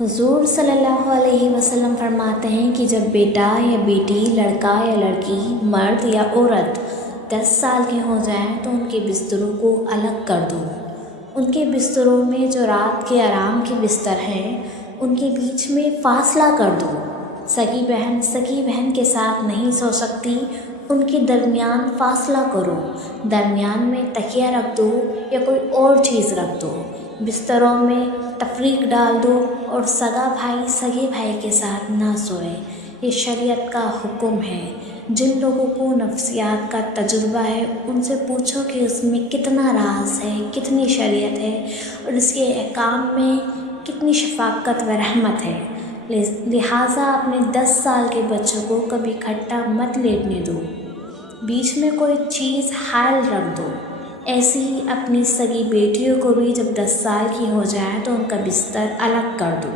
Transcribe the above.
حضور صلی اللہ علیہ وسلم فرماتے ہیں کہ جب بیٹا یا بیٹی، لڑکا یا لڑکی، مرد یا عورت 10 سال کے ہو جائیں تو ان کے بستروں کو الگ کر دو۔ ان کے بستروں میں جو رات کے آرام کے بستر ہیں ان کے بیچ میں فاصلہ کر دو۔ سگی بہن کے ساتھ نہیں سو سکتی، ان کے درمیان فاصلہ کرو، درمیان میں تکیہ رکھ دو یا کوئی اور چیز رکھ دو۔ بستروں میں تفریق ڈال دو اور سگے بھائی کے ساتھ نہ سوئے۔ یہ شریعت کا حکم ہے۔ جن لوگوں کو نفسیات کا تجربہ ہے ان سے پوچھو کہ اس میں کتنا راز ہے، کتنی شریعت ہے اور اس کے احکام میں کتنی شفقت و رحمت ہے۔ لہٰذا اپنے 10 سال کے بچوں کو کبھی کھٹا مت لیٹنے دو، بیچ میں کوئی چیز حائل رکھ دو۔ ایسی ہی اپنی سگی بیٹیوں کو بھی جب 10 سال کی ہو جائیں تو ان کا بستر الگ کر دو۔